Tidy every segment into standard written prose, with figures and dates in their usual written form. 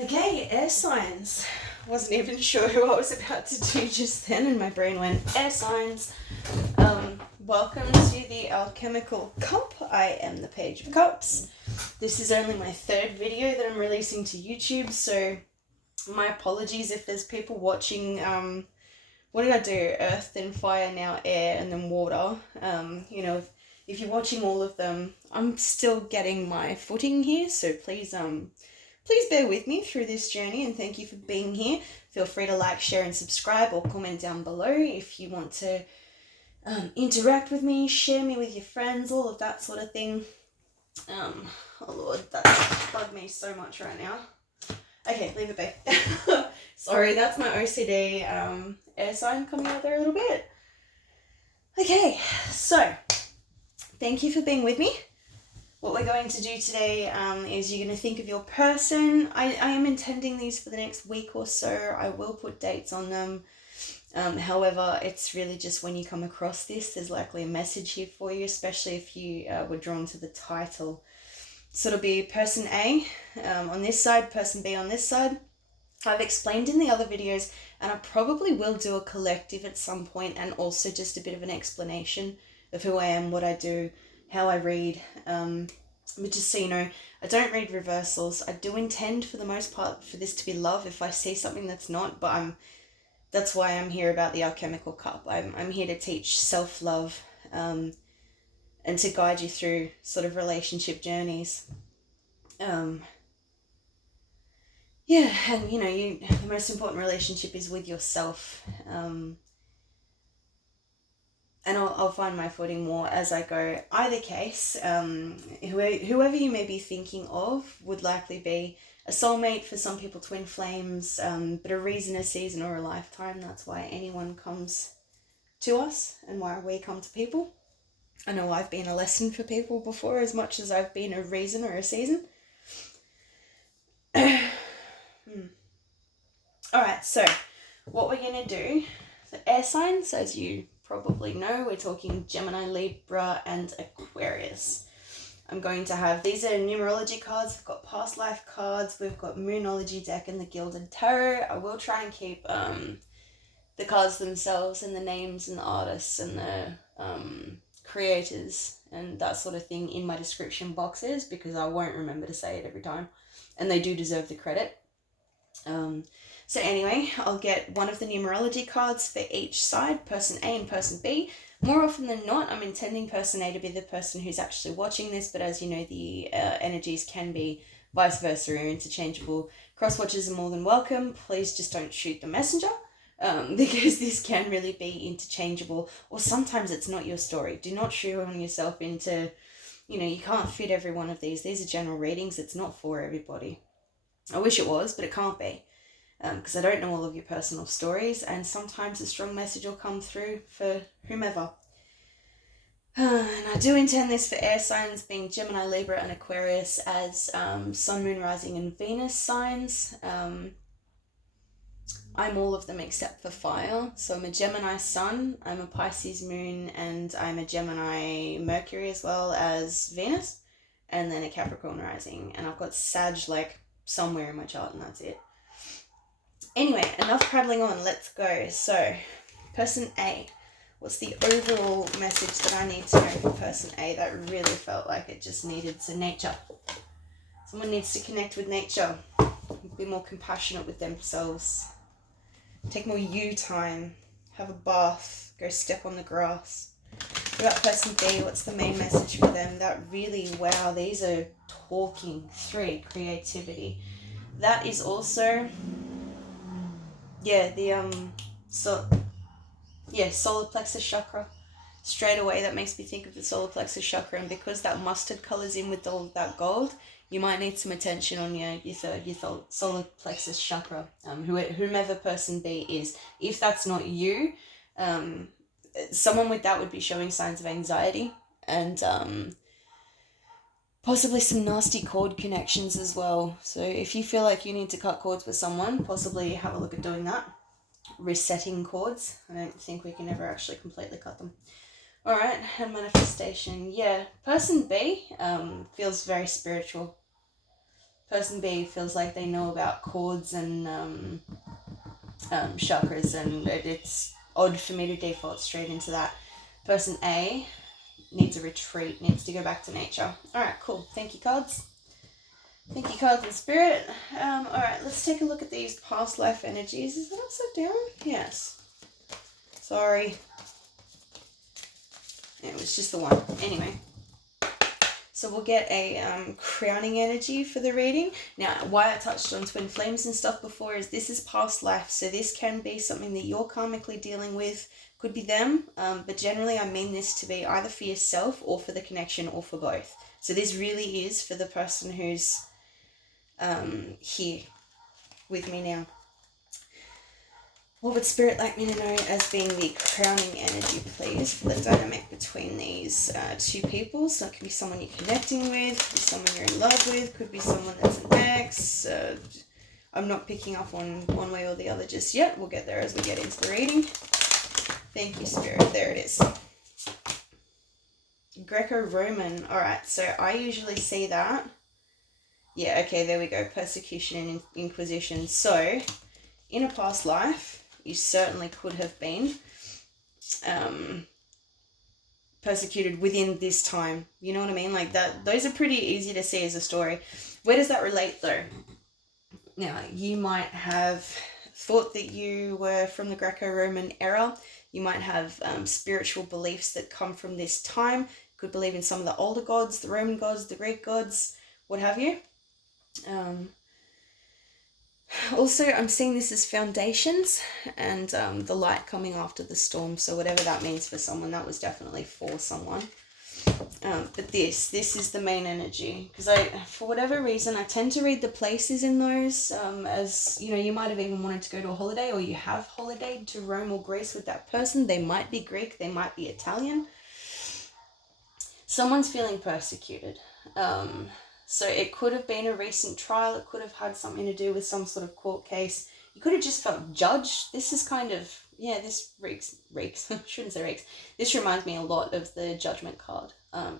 Okay, air signs. Wasn't even sure who I was about to do just then, and my brain went, air signs. Welcome to the Alchemical Cup. I am the Paige of Cups. This is only my third video that I'm releasing to YouTube, so my apologies if there's people watching. What did I do? Earth, then fire, now air, and then water. If you're watching all of them, I'm still getting my footing here, so please bear with me through this journey, and thank you for being here. Feel free to like, share, and subscribe, or comment down below if you want to interact with me, share me with your friends, all of that sort of thing. Oh Lord, that's bugged me so much right now. Okay, leave it be. Sorry, that's my OCD air sign coming out there a little bit. Okay, so thank you for being with me. What we're going to do today is you're going to think of your person. I am intending these for the next week or so. I will put dates on them. However, it's really just when you come across this, there's likely a message here for you, especially if you were drawn to the title. So it'll be person A on this side, person B on this side. I've explained in the other videos, and I probably will do a collective at some point, and also just a bit of an explanation of who I am, what I do, how I read. But just so you know, I don't read reversals. I do intend for the most part for this to be love if I see something that's not, but that's why I'm here about the Alchemical Cup. I'm here to teach self-love and to guide you through sort of relationship journeys. Yeah, and the most important relationship is with yourself. And I'll find my footing more as I go. Either case, whoever you may be thinking of would likely be a soulmate, for some people twin flames, but a reason, a season, or a lifetime. That's why anyone comes to us and why we come to people. I know I've been a lesson for people before as much as I've been a reason or a season. Alright, so what we're going to do, the air signs, as you probably know, we're talking Gemini, Libra, and Aquarius. I'm going to have, these are numerology cards. We've got past life cards, we've got Moonology deck and the Gilded Tarot. I will try and keep the cards themselves and the names and the artists and the creators and that sort of thing in my description boxes, because I won't remember to say it every time, and they do deserve the credit. So anyway, I'll get one of the numerology cards for each side, person A and person B. More often than not, I'm intending person A to be the person who's actually watching this, but as you know, the energies can be vice versa or interchangeable. Cross watchers are more than welcome. Please just don't shoot the messenger, because this can really be interchangeable, or sometimes it's not your story. Do not shoehorn yourself into, you can't fit every one of these. These are general readings. It's not for everybody. I wish it was, but it can't be. Because I don't know all of your personal stories, and sometimes a strong message will come through for whomever. And I do intend this for air signs, being Gemini, Libra, and Aquarius, as Sun, Moon, Rising, and Venus signs. I'm all of them except for fire. So I'm a Gemini Sun, I'm a Pisces Moon, and I'm a Gemini Mercury as well as Venus, and then a Capricorn Rising. And I've got Sag somewhere in my chart, and that's it. Anyway, enough prattling on, let's go. So, person A. What's the overall message that I need to know for person A that really felt like it just needed to nature? Someone needs to connect with nature, be more compassionate with themselves, take more you time, have a bath, go step on the grass. What about person B? What's the main message for them? That really, wow, these are talking. 3, creativity. That is also... solar plexus chakra. Straight away, that makes me think of the solar plexus chakra, and because that mustard colors in with all of that gold, you might need some attention on your solar plexus chakra. Whomever person B is, if that's not you, someone with that would be showing signs of anxiety and possibly some nasty cord connections as well. So if you feel like you need to cut cords with someone, possibly have a look at doing that. Resetting cords. I don't think we can ever actually completely cut them. Alright, and manifestation. Yeah, person B feels very spiritual. Person B feels like they know about chords and chakras, and it's odd for me to default straight into that. Person A needs a retreat, needs to go back to nature. Alright, cool. Thank you, cards. Thank you, cards and spirit. Alright, let's take a look at these past life energies. Is that upside down? Yes. Sorry. It was just the one. Anyway. So we'll get a crowning energy for the reading. Now, why I touched on twin flames and stuff before is this is past life. So this can be something that you're karmically dealing with. Could be them. But generally I mean this to be either for yourself or for the connection or for both. So this really is for the person who's here with me now. What would Spirit like me to know as being the crowning energy, please, for the dynamic between these two people? So it could be someone you're connecting with, could be someone you're in love with, could be someone that's an ex. I'm not picking up on one way or the other just yet. We'll get there as we get into the reading. Thank you, Spirit. There it is. Greco-Roman. All right, so I usually see that. Yeah, okay, there we go. Persecution and inquisition. So, in a past life, you certainly could have been persecuted within this time. You know what I mean? Like that. Those are pretty easy to see as a story. Where does that relate though? Now, you might have thought that you were from the Greco-Roman era. You might have spiritual beliefs that come from this time. You could believe in some of the older gods, the Roman gods, the Greek gods, what have you. Also, I'm seeing this as foundations and the light coming after the storm. So whatever that means for someone, that was definitely for someone. But this is the main energy. Because for whatever reason, I tend to read the places in those as, you know, you might have even wanted to go to a holiday or you have holidayed to Rome or Greece with that person. They might be Greek, they might be Italian. Someone's feeling persecuted. So it could have been a recent trial. It could have had something to do with some sort of court case. You could have just felt judged. This is kind of, yeah, this reeks. I shouldn't say reeks. This reminds me a lot of the Judgment card.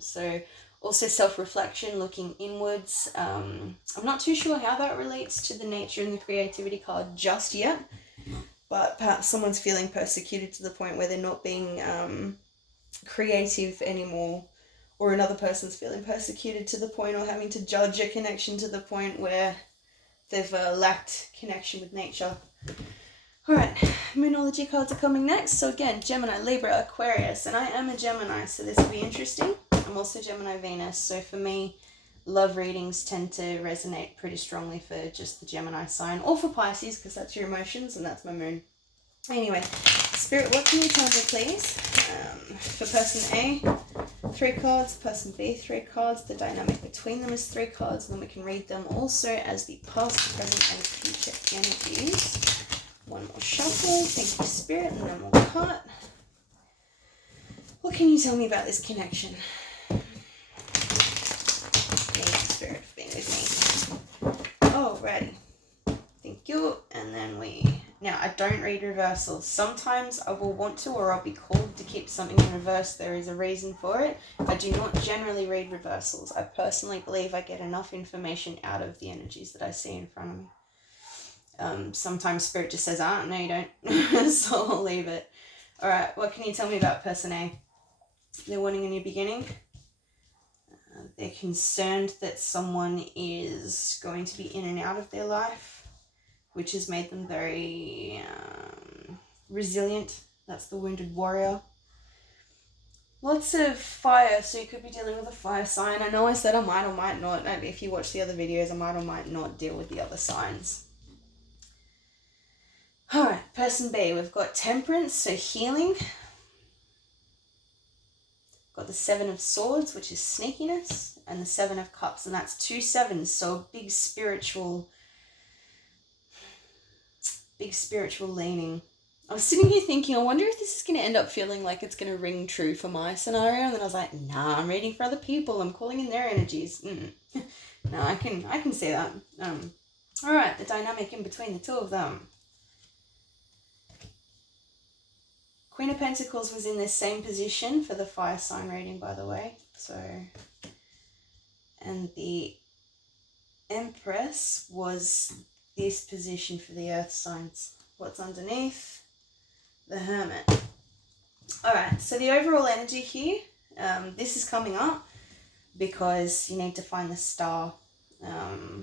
So also self-reflection, looking inwards. I'm not too sure how that relates to the nature and the creativity card just yet. But perhaps someone's feeling persecuted to the point where they're not being creative anymore. Or another person's feeling persecuted to the point or having to judge a connection to the point where they've lacked connection with nature. Alright, Moonology cards are coming next. So again, Gemini, Libra, Aquarius, and I am a Gemini, so this will be interesting. I'm also Gemini Venus, so for me, love readings tend to resonate pretty strongly for just the Gemini sign, or for Pisces, because that's your emotions, and that's my moon. Anyway, Spirit, what can you tell me, please? For person A, 3 cards, person B, 3 cards. The dynamic between them is 3 cards, and then we can read them also as the past, present, and future energies. One more shuffle. Thank you, Spirit, and then we'll cut. What can you tell me about this connection? Thank you, Spirit, for being with me. Alrighty. Thank you. And then now I don't read reversals. Sometimes I will want to, or I'll be called to keep something in reverse. There is a reason for it. I do not generally read reversals. I personally believe I get enough information out of the energies that I see in front of me. Sometimes Spirit just says, no you don't. So I'll leave it. Alright, what can you tell me about person A? They're wanting a new beginning. They're concerned that someone is going to be in and out of their life, which has made them very resilient. That's the wounded warrior. Lots of fire, so you could be dealing with a fire sign. I know I said I might or might not. If you watch the other videos, I might or might not deal with the other signs. Alright, person B, we've got temperance, so healing. Got the 7 of Swords, which is sneakiness, and the 7 of Cups, and that's 2 7s, so a big spiritual leaning. I was sitting here thinking, I wonder if this is going to end up feeling like it's going to ring true for my scenario, and then I was like, nah, I'm reading for other people, I'm calling in their energies. No, I can see that. Alright, the dynamic in between the two of them. Queen of Pentacles was in this same position for the fire sign reading, by the way. So, and the Empress was this position for the earth signs. What's underneath? The Hermit. Alright, so the overall energy here, this is coming up because you need to find the star.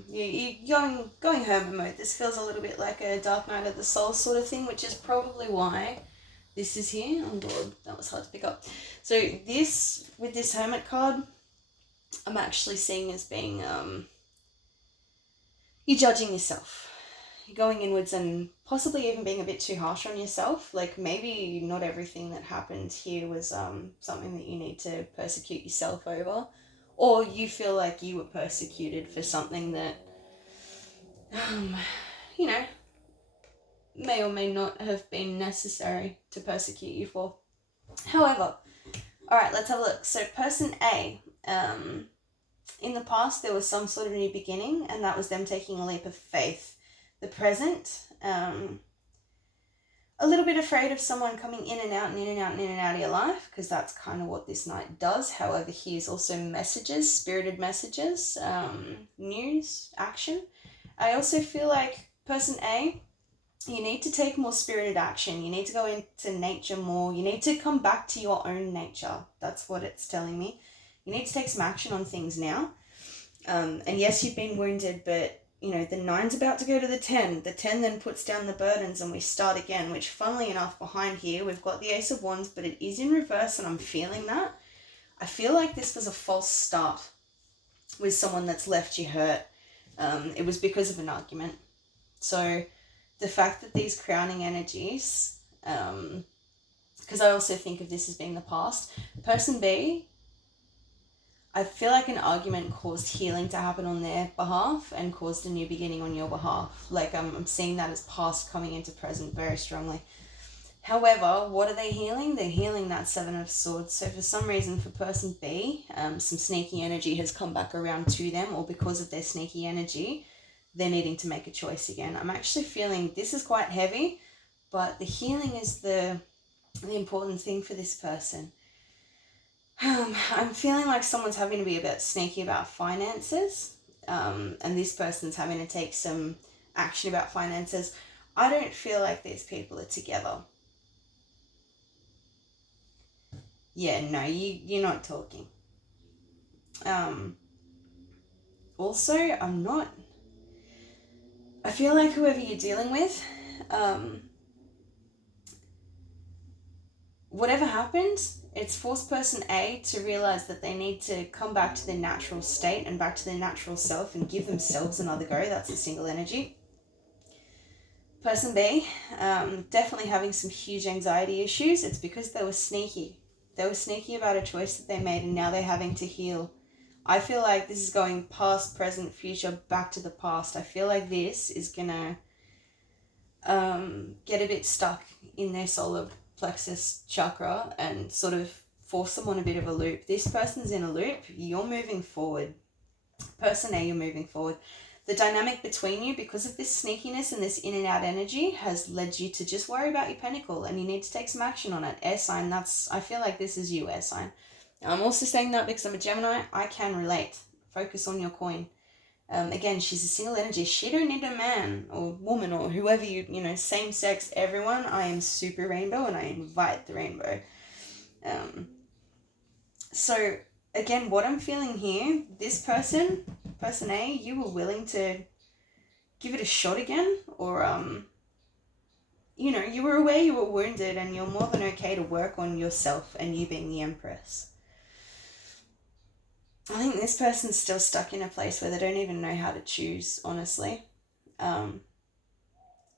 You're going hermit mode. This feels a little bit like a Dark Night of the Soul sort of thing, which is probably why this is here. Oh god, that was hard to pick up. So this, with this Hermit card, I'm actually seeing as being, you're judging yourself. You're going inwards and possibly even being a bit too harsh on yourself. Like maybe not everything that happened here was something that you need to persecute yourself over. Or you feel like you were persecuted for something that, you know, may or may not have been necessary to persecute you for. However, alright, let's have a look. So person A, in the past there was some sort of new beginning, and that was them taking a leap of faith. The present, a little bit afraid of someone coming in and out and in and out and in and out of your life, because that's kind of what this night does. However, here's also messages, spirited messages, news, action. I also feel like person A, you need to take more spirited action. You need to go into nature more. You need to come back to your own nature. That's what it's telling me. You need to take some action on things now. And yes, you've been wounded, but you know, the 9's about to go to the 10. The 10 then puts down the burdens and we start again, which funnily enough behind here, we've got the Ace of Wands, but it is in reverse and I'm feeling that. I feel like this was a false start with someone that's left you hurt. It was because of an argument. So the fact that these crowning energies, because I also think of this as being the past, person B, I feel like an argument caused healing to happen on their behalf and caused a new beginning on your behalf. Like I'm seeing that as past coming into present very strongly. However, what are they healing? They're healing that 7 of Swords. So for some reason for person B, some sneaky energy has come back around to them, or because of their sneaky energy, they're needing to make a choice again. I'm actually feeling this is quite heavy, but the healing is the important thing for this person. I'm feeling like someone's having to be a bit sneaky about finances, and this person's having to take some action about finances. I don't feel like these people are together. Yeah, no, you're not talking. Also, I feel like whoever you're dealing with, whatever happened, it's forced person A to realize that they need to come back to their natural state and back to their natural self and give themselves another go. That's a single energy. Person B, definitely having some huge anxiety issues. It's because they were sneaky. They were sneaky about a choice that they made, and now they're having to heal. I feel like this is going past, present, future, back to the past. I feel like this is gonna get a bit stuck in their solar plexus chakra and sort of force them on a bit of a loop. This person's in a loop. You're moving forward. Person A, you're moving forward. The dynamic between you, because of this sneakiness and this in and out energy, has led you to just worry about your pentacle, and you need to take some action on it. Air sign, I feel like this is you, air sign. I'm also saying that because I'm a Gemini. I can relate. Focus on your coin. Again, she's a single energy. She don't need a man or woman or whoever same sex, everyone. I am super rainbow and I invite the rainbow. So again, what I'm feeling here, this person A, you were willing to give it a shot again, or you were aware you were wounded and you're more than okay to work on yourself and you being the Empress. I think this person's still stuck in a place where they don't even know how to choose, honestly. And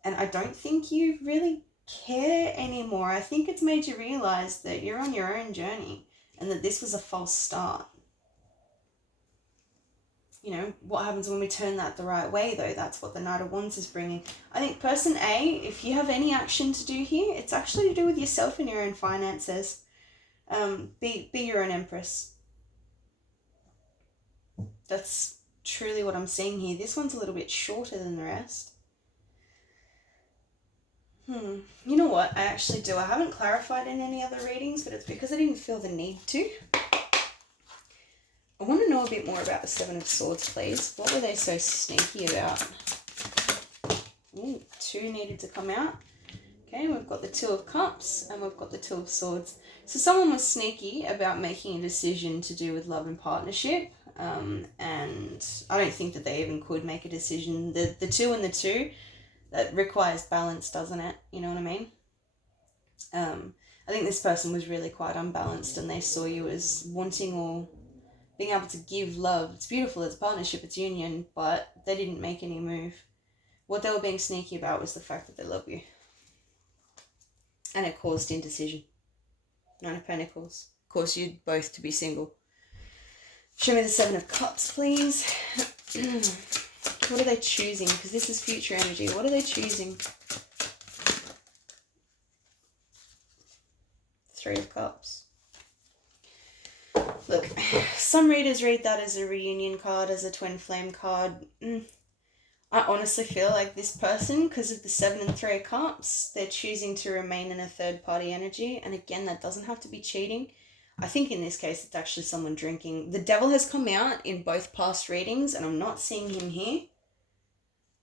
I don't think you really care anymore. I think it's made you realize that you're on your own journey and that this was a false start. What happens when we turn that the right way, though? That's what the Knight of Wands is bringing. I think person A, if you have any action to do here, it's actually to do with yourself and your own finances. Be your own Empress. That's truly what I'm seeing here. This one's a little bit shorter than the rest. You know what? I actually do. I haven't clarified in any other readings, but it's because I didn't feel the need to. I want to know a bit more about the Seven of Swords, please. What were they so sneaky about? Ooh, 2 needed to come out. Okay, we've got the Two of Cups and we've got the Two of Swords. So someone was sneaky about making a decision to do with love and partnership. And I don't think that they even could make a decision. The 2 and the 2, that requires balance, doesn't it? You know what I mean? I think this person was really quite unbalanced and they saw you as wanting or being able to give love. It's beautiful, it's partnership, it's union, but they didn't make any move. What they were being sneaky about was the fact that they love you. And it caused indecision. 9 of Pentacles. Caused you both to be single. Show me the 7 of Cups, please. What are they choosing? Because this is future energy. What are they choosing? 3 of Cups. Look, some readers read that as a reunion card, as a twin flame card. I honestly feel like this person, because of the 7 and 3 of Cups, they're choosing to remain in a third party energy. And again, that doesn't have to be cheating. I think in this case, it's actually someone drinking. The Devil has come out in both past readings, and I'm not seeing him here.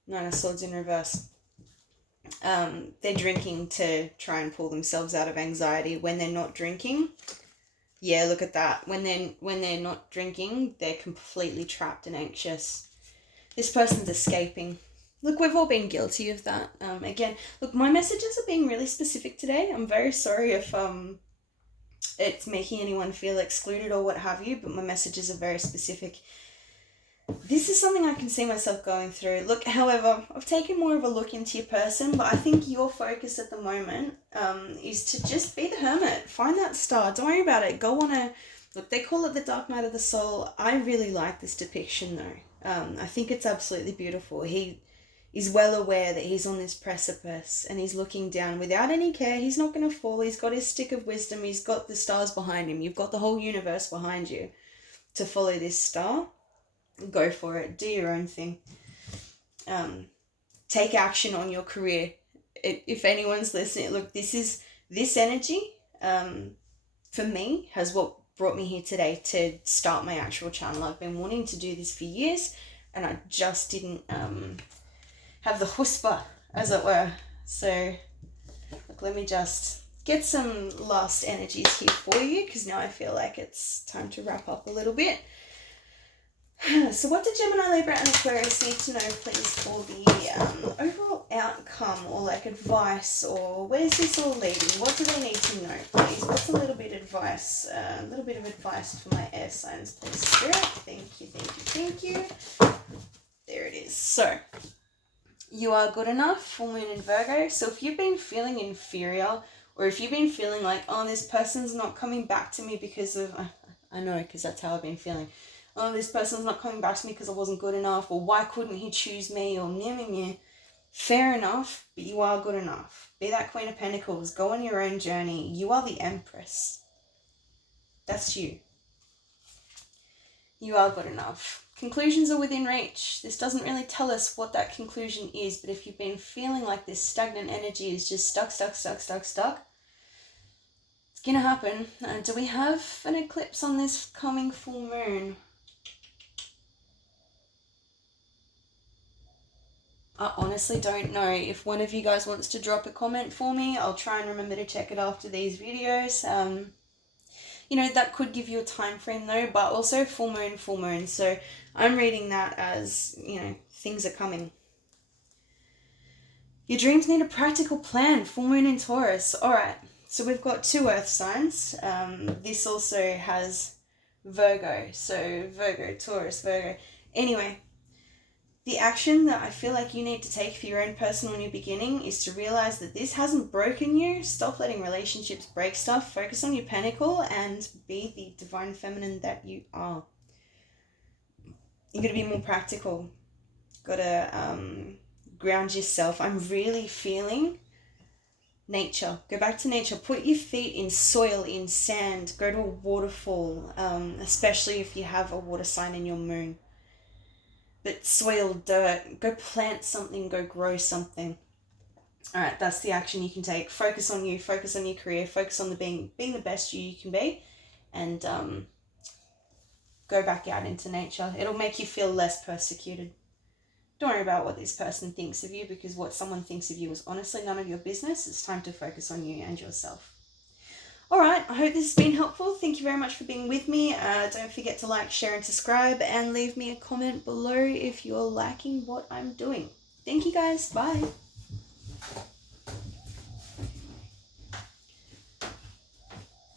9 of Swords in reverse. They're drinking to try and pull themselves out of anxiety. When they're not drinking, yeah, look at that. When they're not drinking, they're completely trapped and anxious. This person's escaping. Look, we've all been guilty of that. Again, look, my messages are being really specific today. I'm very sorry if it's making anyone feel excluded or what have you, but my messages are very specific. This is something I can see myself going through. Look, however, I've taken more of a look into your person, but I think your focus at the moment is to just be the hermit. Find that star. Don't worry about it. Go on a... Look, they call it the dark night of the soul. I really like this depiction, though. I think it's absolutely beautiful. He is well aware that he's on this precipice and he's looking down without any care. He's not going to fall. He's got his stick of wisdom. He's got the stars behind him. You've got the whole universe behind you to follow this star. Go for it. Do your own thing. Take action on your career. If anyone's listening, look, this energy, for me, has what brought me here today to start my actual channel. I've been wanting to do this for years, and I just didn't have the chutzpah, as it were. So, look, let me just get some last energies here for you, because now I feel like it's time to wrap up a little bit. So what do Gemini, Libra and Aquarius need to know, please, for the overall outcome, or like advice, or where's this all leading? What do they need to know, please? What's a little bit of advice for my air signs, please, Spirit? Thank you, thank you, thank you. There it is. So, you are good enough, full moon in Virgo. So if you've been feeling inferior, or if you've been feeling like, oh, this person's not coming back to me because of, I know, because that's how I've been feeling. Oh, this person's not coming back to me because I wasn't good enough, or why couldn't he choose me, or meh. Fair enough, but you are good enough. Be that Queen of Pentacles. Go on your own journey. You are the Empress. That's you. You are good enough. Conclusions are within reach. This doesn't really tell us what that conclusion is, but if you've been feeling like this stagnant energy is just stuck, it's gonna happen. Do we have an eclipse on this coming full moon? I honestly don't know. If one of you guys wants to drop a comment for me, I'll try and remember to check it after these videos. You know, that could give you a time frame though, but also full moon. So I'm reading that as, you know, things are coming. Your dreams need a practical plan. Full moon in Taurus. All right. So we've got 2 earth signs. This also has Virgo. So Virgo, Taurus, Virgo. Anyway. The action that I feel like you need to take for your own personal new beginning is to realize that this hasn't broken you. Stop letting relationships break stuff. Focus on your pentacle and be the divine feminine that you are. You got to be more practical. Got to ground yourself. I'm really feeling nature. Go back to nature. Put your feet in soil, in sand. Go to a waterfall, especially if you have a water sign in your moon. But soil, dirt, go plant something, go grow something. All right, that's the action you can take. Focus on you, focus on your career, focus on being the best you can be. And go back out into nature. It'll make you feel less persecuted. Don't worry about what this person thinks of you, because what someone thinks of you is honestly none of your business. It's time to focus on you and yourself. All right, I hope this has been helpful. Thank you very much for being with me. Don't forget to like, share, and subscribe, and leave me a comment below if you're liking what I'm doing. Thank you guys. Bye.